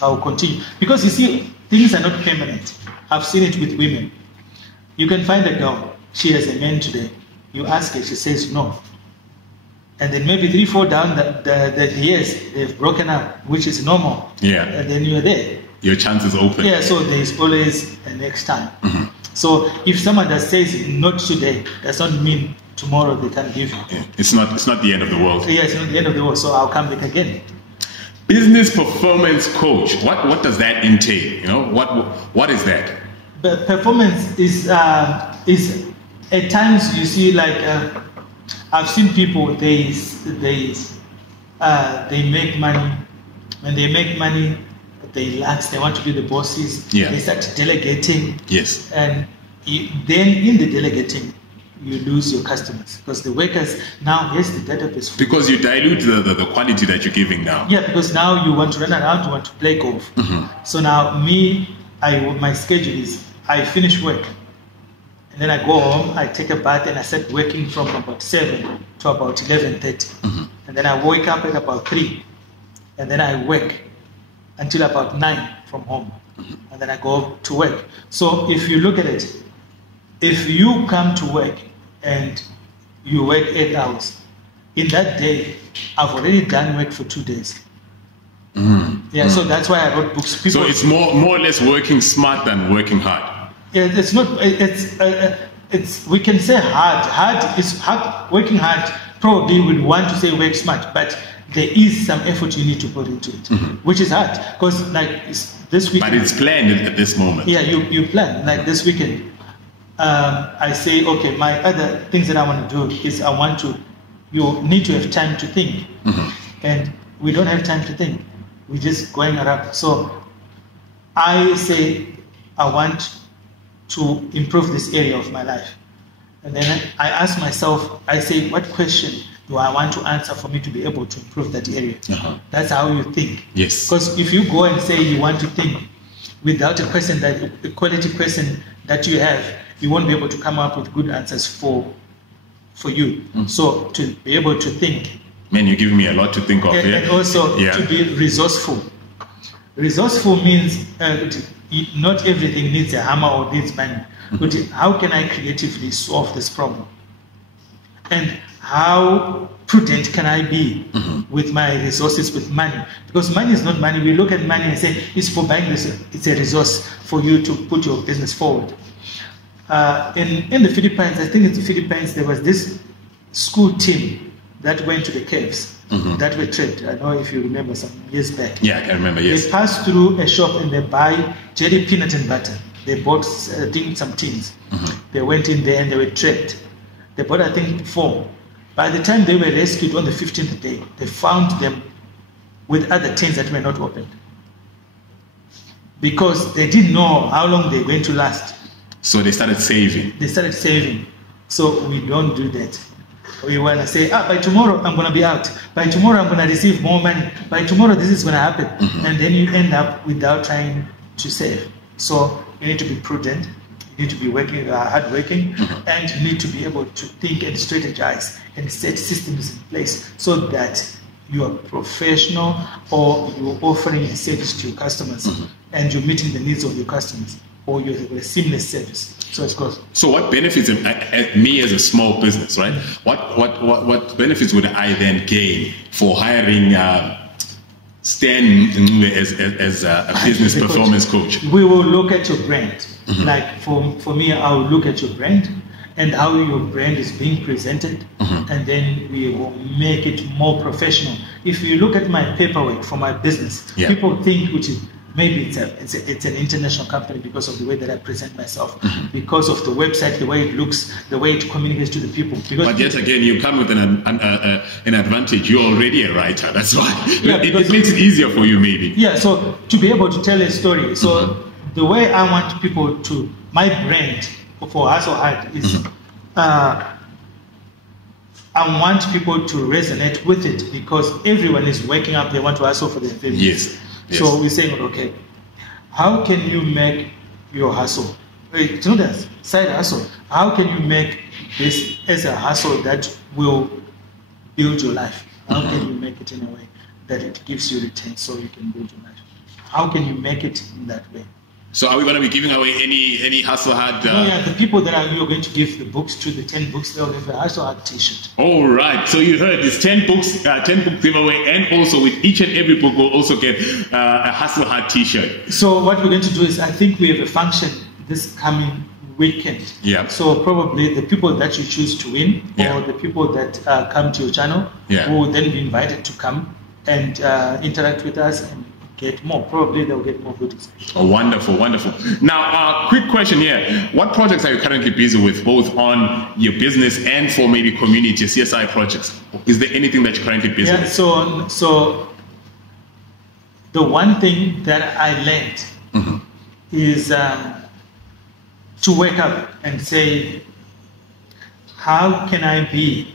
I'll continue. Because you see, things are not permanent. I've seen it with women. You can find a girl, she has a man today. You ask her, she says no. And then maybe 3-4 down the years, they've broken up, which is normal. Yeah. And then you're there. Your chance is open. Yeah, so there's always a next time. So if someone that says not today, does not mean tomorrow they can give you. Yeah. It's not the end of the world. Yeah, it's not the end of the world, so I'll come back again. Business performance coach. What does that entail? You know, what is that? But performance is at times you see like I've seen people they make money. When they make money, they relax. They want to be the bosses. Yeah. They start delegating. Yes. And then in the delegating, you lose your customers because the workers now, yes, the database. Because you dilute the quality that you're giving now. Yeah, because now you want to run around, you want to play golf. So now my schedule is I finish work and then I go home, I take a bath and I start working from about 7 to about 11:30. And then I wake up at about 3 and then I work until about 9 from home. And then I go to work. So if you look at it, if you come to work and you work 8 hours, in that day, I've already done work for 2 days. So that's why I wrote books. So it's more or less working smart than working hard. Yeah, it's not. It's we can say hard. Hard is hard. Working hard probably would want to say work smart, but there is some effort you need to put into it, which is hard because like this weekend. But it's planned at this moment. Yeah, you plan like this weekend. I say, okay, my other things that I want to do is you need to have time to think. And we don't have time to think. We're just going around. So I say, I want to improve this area of my life. And then I ask myself, I say, what question do I want to answer for me to be able to improve that area? That's how you think. Yes. Because if you go and say you want to think without a quality question that you have, you won't be able to come up with good answers for you. So to be able to think. Man, you're giving me a lot to think of. And also to be resourceful. Resourceful means not everything needs a hammer or needs money. But how can I creatively solve this problem? And how prudent can I be with my resources, with money? Because money is not money. We look at money and say, it's for buying this. It's a resource for you to put your business forward. In the Philippines, I think in the Philippines, there was this school team that went to the caves that were trapped. I don't know if you remember some years back. Yeah, I can remember, yes. They passed through a shop and they buy jelly, peanut and butter. They bought, I think, some tins. They went in there and they were trapped. They bought, I think, 4. By the time they were rescued on the 15th day, they found them with other tins that were not opened. Because they didn't know how long they were going to last. So they started saving. So we don't do that. We want to say, by tomorrow I'm going to be out. By tomorrow I'm going to receive more money. By tomorrow this is going to happen. And then you end up without trying to save. So you need to be prudent. You need to be hardworking. And you need to be able to think and strategize and set systems in place so that you are professional or you're offering a service to your customers and you're meeting the needs of your customers, or you have a seamless service. So it's good. So what benefits me as a small business, right? What benefits would I then gain for hiring Stan as a business performance coach? We will look at your brand. Like for me, I will look at your brand and how your brand is being presented, and then we will make it more professional. If you look at my paperwork for my business, people think maybe it's an international company because of the way that I present myself, because of the website, the way it looks, the way it communicates to the people. But yet again, you come with an advantage. You're already a writer. That's why it makes it easier for you, maybe. Yeah. So to be able to tell a story. So the way I want people to, my brand for Hustlehard is, I want people to resonate with it because everyone is waking up. They want to hustle for their families. Yes. So we're saying, okay, how can you make your hustle? It's not a side hustle. How can you make this as a hustle that will build your life? How can you make it in a way that it gives you return so you can build your life? How can you make it in that way? So are we going to be giving away any Hustlehard? The people that you're going to give the books to, the 10 books, they'll give a Hustlehard t-shirt. All right. So you heard this 10 books giveaway, and also with each and every book we'll also get a Hustlehard t-shirt. So what we're going to do is, I think we have a function this coming weekend. Yeah. So probably the people that you choose to win, or the people that come to your channel, will then be invited to come and interact with us and get more. Probably they'll get more goodies. Oh, wonderful, wonderful. Now, quick question here. What projects are you currently busy with, both on your business and for maybe community CSI projects? Is there anything that you're currently busy with? So the one thing that I learned is to wake up and say, how can I be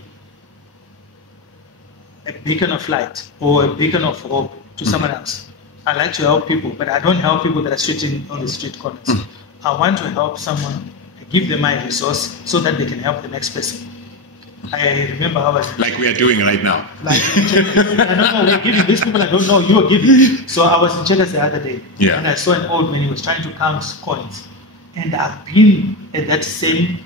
a beacon of light or a beacon of hope to someone else? I like to help people, but I don't help people that are sitting on the street corners. I want to help someone, give them my resource so that they can help the next person. I remember I was... Like we are doing right now. Like, I don't know, we're giving these people, I don't know, you are giving. So I was in Checkers the other day, and I saw an old man, he was trying to count coins. And I've been at that same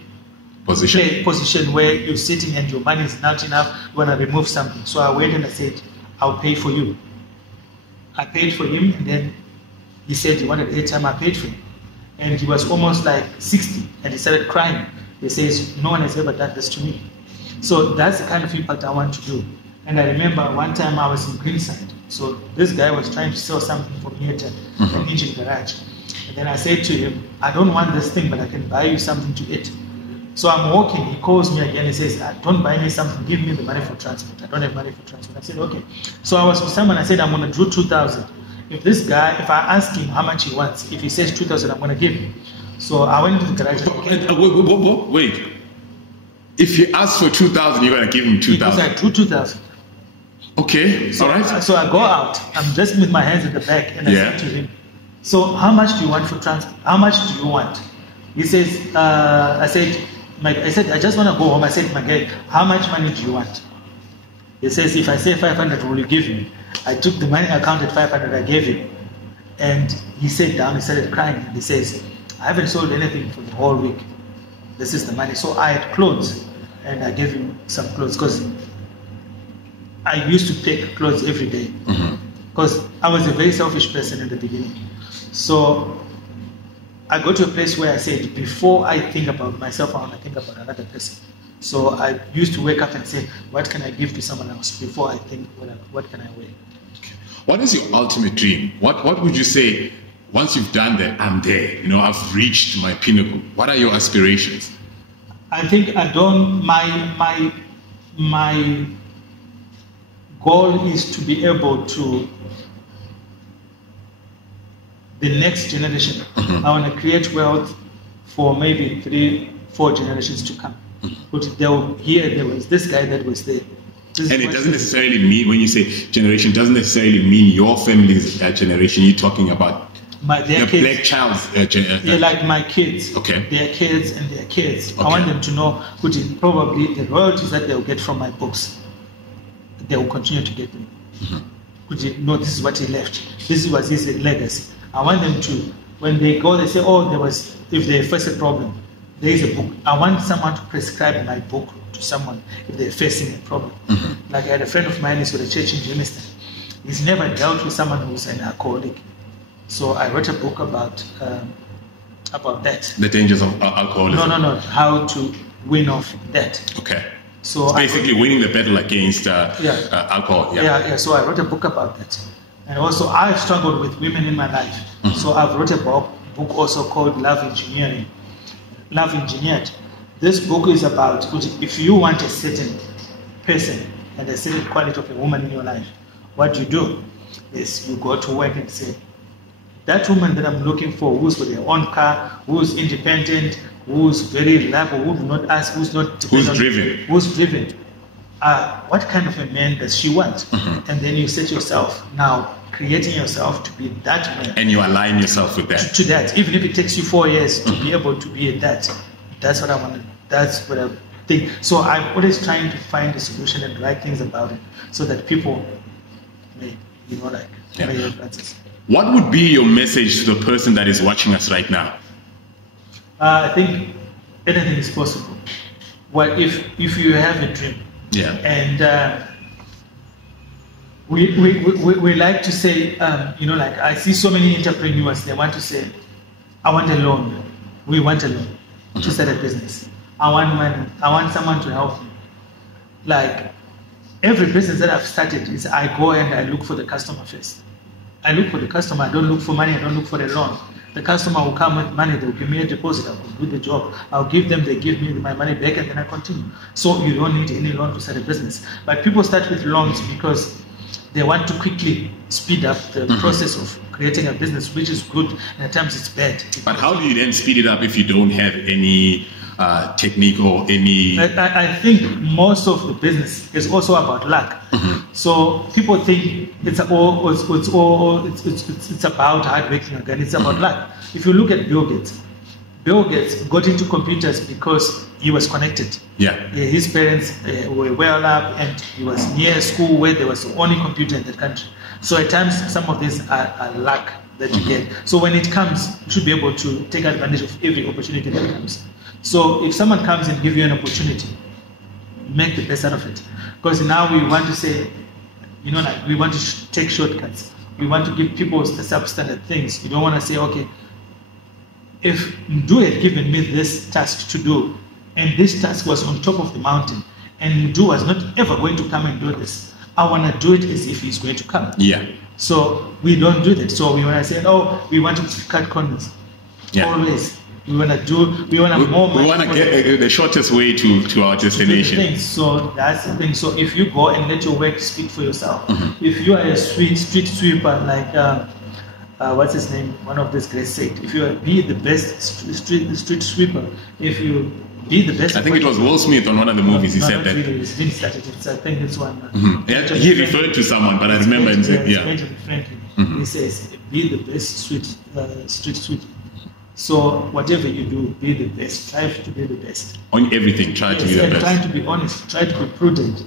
position where you're sitting and your money is not enough, you want to remove something. So I went and I said, I'll pay for you. I paid for him, and then he said he wanted airtime. I paid for him. And he was almost like 60, and he started crying. He says, no one has ever done this to me. So that's the kind of impact I want to do. And I remember one time I was in Greenside. So this guy was trying to sell something for me at an engine garage. And then I said to him, I don't want this thing, but I can buy you something to eat. So I'm walking, he calls me again, he says, don't buy me something, give me the money for transport. I don't have money for transport. I said, okay. So I was with someone, I said, I'm going to do 2,000. If this guy, if I ask him how much he wants, if he says 2,000, I'm going to give him. So I went into the garage. Wait. If you ask for 2,000, you're going to give him 2,000? Because I drew 2,000. Okay, all right. So I go out, I'm just with my hands at the back, and I said to him, so how much do you want for transport? How much do you want? He says, I said, I just want to go home. I said, my guy, how much money do you want? He says, if I say 500, will you give me? I took the money, I counted 500, I gave him. And he sat down, he started crying. And he says, I haven't sold anything for the whole week. This is the money. So I had clothes, and I gave him some clothes, because I used to pick clothes every day. Because I was a very selfish person in the beginning. So I go to a place where I said, before I think about myself, I want to think about another person. So I used to wake up and say, what can I give to someone else before I think, what can I wear? Okay. What is your ultimate dream? What would you say, once you've done that, I'm there, I've reached my pinnacle? What are your aspirations? I think my goal is to be able to, the next generation, I want to create wealth for maybe 3-4 generations to come. But there was this guy that was there. And it doesn't necessarily mean, when you say generation, doesn't necessarily mean your family's generation. You're talking about the kids. Black child's generation. Like my kids. Okay. Their kids and their kids. Okay. I want them to know, probably the royalties that they'll get from my books, they will continue to get them. This is what he left. This was his legacy. I want them to, when they go, they say, if they face a problem, there is a book. I want someone to prescribe my book to someone if they're facing a problem. Like I had a friend of mine who's got a church in Jamestown. He's never dealt with someone who's an alcoholic. So I wrote a book about that. The dangers of alcoholism? No. How to win off that. Okay. So it's basically winning the battle against alcohol. Yeah. So I wrote a book about that. And also, I've struggled with women in my life. So I've wrote a book also called Love Engineering. Love Engineered. This book is about, if you want a certain person and a certain quality of a woman in your life, what you do is you go to work and say, that woman that I'm looking for, who's got her own car, who's independent, who's very reliable, who do not ask, who's driven. What kind of a man does she want? And then you set yourself now, creating yourself to be that man. And you align yourself with that. To that. Even if it takes you 4 years to be able to be that. That's what I want. That's what I think. So I'm always trying to find a solution and write things about it so that people may, may have answers. What would be your message to the person that is watching us right now? I think anything is possible. Well, if you have a dream, and we like to say, like I see so many entrepreneurs, they want to say, I want a loan. We want a loan to start a business. I want money. I want someone to help me. Like every business that I've started is I go and I look for the customer first. I look for the customer. I don't look for money. I don't look for a loan. The customer will come with money. They'll give me a deposit. I will do the job. I'll give them. They give me my money back, and then I continue. So you don't need any loan to start a business. But people start with loans because they want to quickly speed up the process of creating a business, which is good, and at times it's bad. But how do you then speed it up if you don't have any technique or any... I think most of the business is also about luck. So people think it's about hard working again. It's about luck. If you look at Bill Gates got into computers because he was connected. His parents were well up, and he was near a school where there was the only computer in that country. So at times, some of these are luck that you get. So when it comes, you should be able to take advantage of every opportunity that comes. So if someone comes and gives you an opportunity, make the best out of it. Because now we want to say, like we want to take shortcuts. We want to give people the substandard things. You don't want to say, okay, if Mdu had given me this task to do, and this task was on top of the mountain, and Mdu was not ever going to come and do this, I want to do it as if he's going to come. So we don't do that. So we want to say, oh, we want to cut corners. Always. We want to get the shortest way to our destination. So that's the thing. So if you go and let your work speak for yourself, if you are a street sweeper, like what's his name? One of these guys said, if you be the best street sweeper, if you be the best. I think it was Will Smith on one of the movies. He said that. Really, it's been started. I think it's one. He referred to someone, but I remember him saying, Benjamin Franklin. He says, be the best street sweeper. So whatever you do, be the best. Strive to be the best. On everything, try to be the best. Try to be honest. Try to be prudent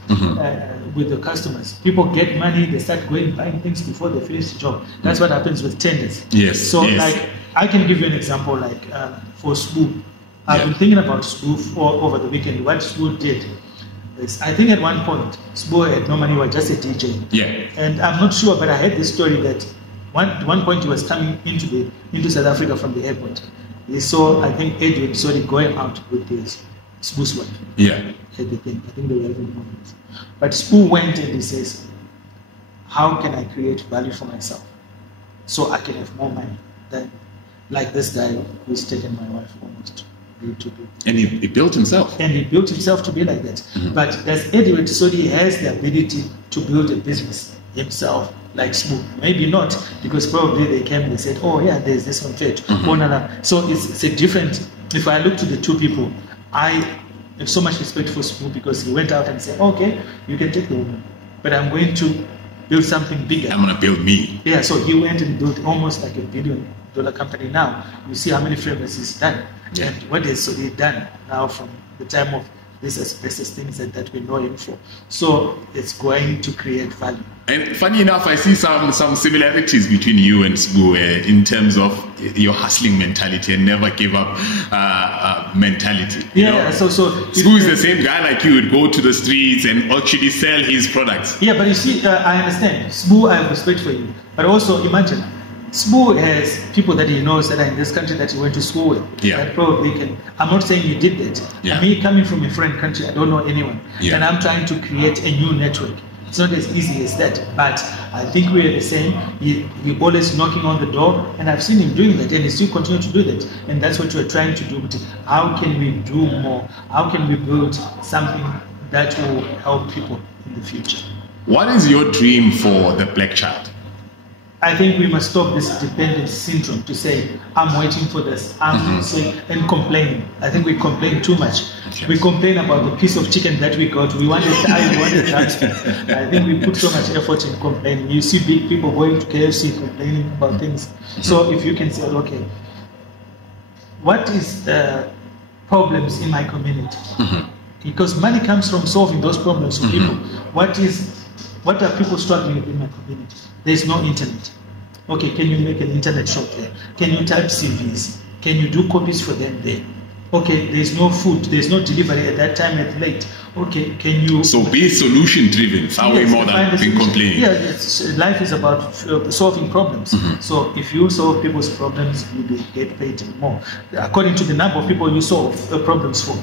with the customers. People get money, they start buying things before they finish the job. That's what happens with tenders. Like, I can give you an example, like for Spoo. I've been thinking about Spoo over the weekend. What Spoo did is, I think at one point, Spoo had no money, he was just a DJ. And I'm not sure, but I heard this story that at one point he was coming into South Africa from the airport. He saw, I think Edward saw him going out with his Spoo's wife. At the thing. I think they were having moments. But Spoo went and he says, how can I create value for myself so I can have more money than like this guy who's taken my wife almost to be. And he built himself. And he built himself to be like that. But does Edward Sodi has the ability to build a business himself like Spoo? Maybe not, because probably they came and they said, oh yeah, there's this one fit. So it's a different. If I look to the two people, I have so much respect for Spoo because he went out and said, okay, you can take the woman, but I'm going to build something bigger. I'm going to build me. So he went and built almost like $1 billion company now. You see how many frameworks he's done. And what has Sodi done now from the time of this asbestos things that we know him for. So it's going to create value. And funny enough, I see some similarities between you and Spoo in terms of your hustling mentality and never give up mentality. So Spoo is the same guy like you, would go to the streets and actually sell his products. But you see, I understand. Spoo, I have respect for you. But also imagine, Spoo has people that he knows that are in this country that he went to school with. That probably can. I'm not saying you did that. Me coming from a foreign country, I don't know anyone. And I'm trying to create a new network. It's not as easy as that. But I think we're the same. He always knocking on the door. And I've seen him doing that. And he still continues to do that. And that's what we're trying to do. But how can we do more? How can we build something that will help people in the future? What is your dream for the black child? I think we must stop this dependent syndrome to say, I'm waiting for this, I'm saying, and complaining. I think we complain too much. We complain about the piece of chicken that we got. We want it, we want it transfer. I think we put so much effort in complaining. You see big people going to KFC complaining about things. So if you can say, okay, what is the problems in my community? Because money comes from solving those problems for people. What are people struggling with in my community? There's no internet. Okay, can you make an internet shop there? Can you type CVs? Can you do copies for them there? Okay, there's no food, there's no delivery at that time at late. Okay, can you... So be solution driven, far way more than being complaining. Yeah, life is about solving problems. So if you solve people's problems, you get paid more. According to the number of people you solve problems for.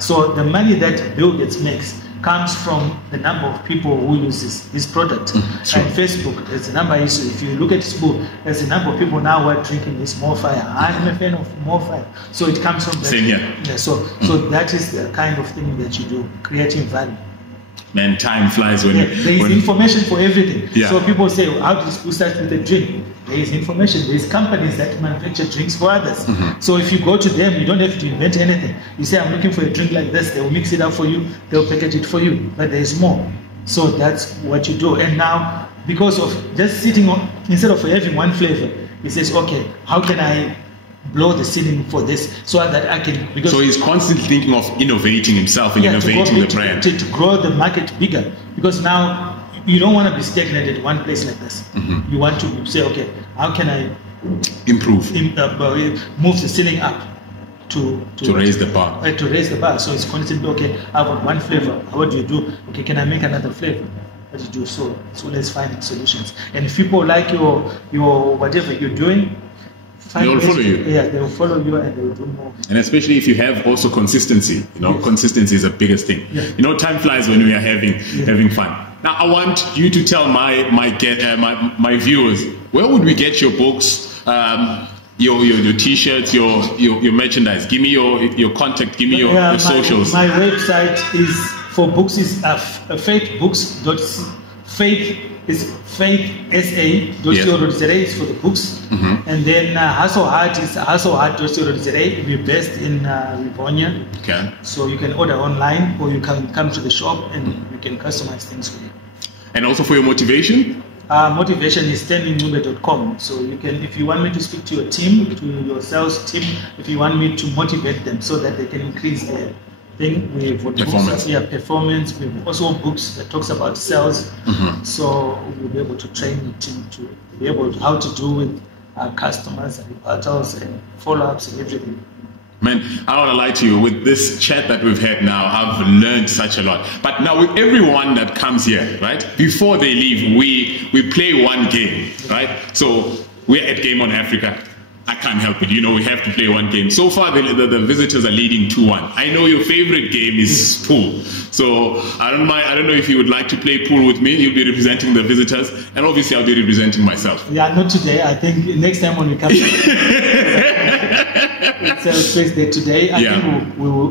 So the money that Bill Gates makes comes from the number of people who use his product. And Facebook, there's a number issue. If you look at his book, there's a number of people now who are drinking his More Fire. I'm a fan of More Fire. So it comes from that. Same here. Yeah, so that is the kind of thing that you do, creating value. Man, time flies when there is information for everything. Yeah. So people say, how do you start with a drink? There is information. There is companies that manufacture drinks for others. So if you go to them, you don't have to invent anything. You say, I'm looking for a drink like this. They will mix it up for you. They'll package it for you. But there is more. So that's what you do. And now, because of just sitting on, instead of having one flavor, he says, okay, how can I blow the ceiling for this so that I can... Because so he's constantly thinking of innovating himself and innovating the brand. To grow the market bigger. Because now you don't want to be stagnant at one place like this. You want to say, okay, how can I improve, move the ceiling up to raise the bar? To raise the bar. So it's constantly, okay, I've got one flavor. What do you do? Okay, can I make another flavor? What do you do? So let's find solutions. And if people like your whatever you're doing, they will follow you. Yeah, they will follow you and they will do more. And especially if you have also consistency. Consistency is the biggest thing. Time flies when we are having fun. Now, I want you to tell my viewers, where would we get your books, your t-shirts, your merchandise? Give me your contact. Give me your socials. My website is for books is faithsa.co.za is for the books, and then Hustlehard is hustlehard.co.za. We're based in Rivonia. Okay. So you can order online or you can come to the shop and we can customize things for you. And also for your motivation? Motivation is stanleyncube.com. So you can, if you want me to speak to your team, to your sales team, if you want me to motivate them so that they can increase their thing, we have performance. Performance. We have also books that talks about sales. So we'll be able to train the team to be able to how to do with our customers and rebuttals and follow-ups and everything. Man, I don't want to lie to you. With this chat that we've had now, I've learned such a lot. But now with everyone that comes here, right, before they leave, we play one game, right? So we're at Game on Africa. I can't help it. We have to play one game. So far, the visitors are leading 2-1. I know your favorite game is pool. So I don't know if you would like to play pool with me. You'll be representing the visitors. And obviously, I'll be representing myself. Yeah, not today. I think next time when we come it's space there today. I think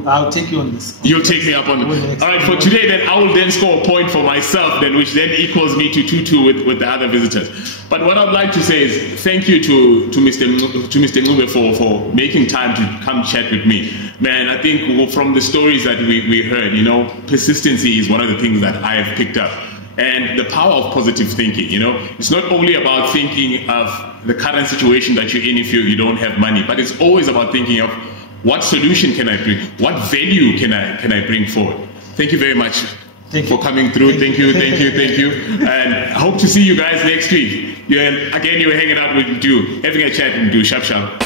I'll take you on this. You'll take me up on this. All right, for today, then I will then score a point for myself, then which then equals me to 2-2 with the other visitors. But what I'd like to say is thank you to Mr. Ncube for making time to come chat with me. Man, I think from the stories that we heard, persistency is one of the things that I have picked up. And the power of positive thinking, it's not only about thinking of the current situation that you're in if you don't have money, but it's always about thinking of what solution can I bring? What value can I bring forward? Thank you very much for coming through. Thank you. And I hope to see you guys next week. Again, you were hanging out with Mdu, having a chat with Mdu. Sharp.